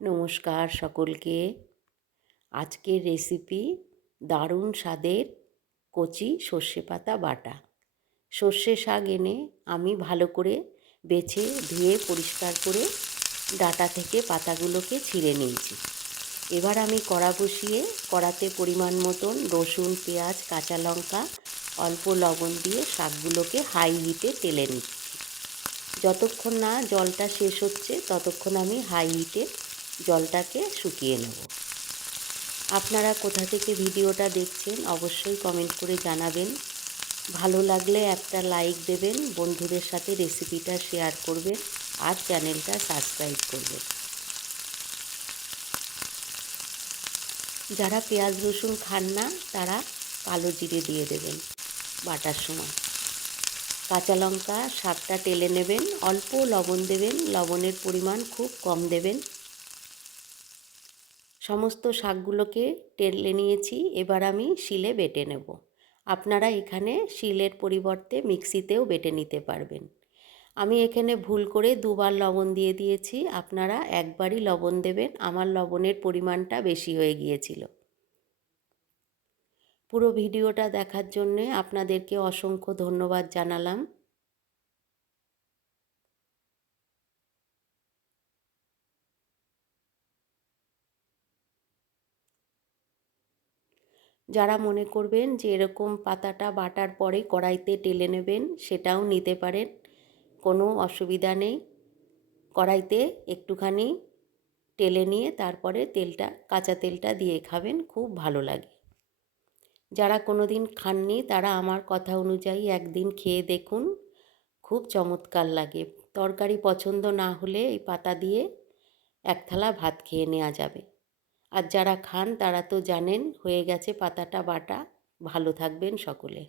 নমস্কার সকলকে। আজকের রেসিপি দারুণ স্বাদের কচি সর্ষে পাতা বাটা। সর্ষে শাক এনে আমি ভালো করে বেছে ধুয়ে পরিষ্কার করে ডাঁটা থেকে পাতাগুলোকে ছিঁড়ে নিয়েছি। এবার আমি কড়া বসিয়ে কড়াতে পরিমাণ মতন রসুন, পেঁয়াজ, কাঁচা লঙ্কা, অল্প লবণ দিয়ে শাকগুলোকে হাই হিটে তেলে নিচ্ছি। যতক্ষণ না জলটা শেষ হচ্ছে ততক্ষণ আমি হাই হিটে জলটাকে শুকিয়ে নেব। আপনারা কোথা থেকে ভিডিওটা দেখছেন অবশ্যই কমেন্ট করে জানাবেন। ভালো লাগলে একটা লাইক দেবেন, বন্ধুদের সাথে রেসিপিটা শেয়ার করবেন আর চ্যানেলটা সাবস্ক্রাইব করবেন। যারা পেঁয়াজ রসুন খান না তারা কালো জিরে দিয়ে দেবেন বাটার সময়। কাঁচা লঙ্কা শাকটা টেলে নেবেন, অল্প লবণ দেবেন, লবণের পরিমাণ খুব কম দেবেন। সমস্ত শাকগুলোকে টেলে নিয়েছি, এবার আমি শিলে বেটে নেব। আপনারা এখানে শিলের পরিবর্তে মিক্সিতেও বেটে নিতে পারবেন। আমি এখানে ভুল করে দুবার লবণ দিয়ে দিয়েছি, আপনারা একবারই লবণ দেবেন। আমার লবণের পরিমাণটা বেশি হয়ে গিয়েছিল। পুরো ভিডিওটা দেখার জন্যে আপনাদেরকে অসংখ্য ধন্যবাদ জানালাম। যারা মনে করবেন যে এরকম পাতাটা বাটার পরে কড়াইতে টেলে নেবেন সেটাও নিতে পারেন, কোনো অসুবিধা নেই। কড়াইতে একটুখানি টেলে নিয়ে তারপরে তেলটা, কাঁচা তেলটা দিয়ে খাবেন, খুব ভালো লাগে। যারা কোনো দিন খাননি তারা আমার কথা অনুযায়ী একদিন খেয়ে দেখুন, খুব চমৎকার লাগে। তরকারি পছন্দ না হলে এই পাতা দিয়ে এক থালা ভাত খেয়ে নেওয়া যাবে। আর যারা খান তারা তো জানেন, হয়ে গেছে পাতাটা বাটা। ভালো থাকবেন সকলে।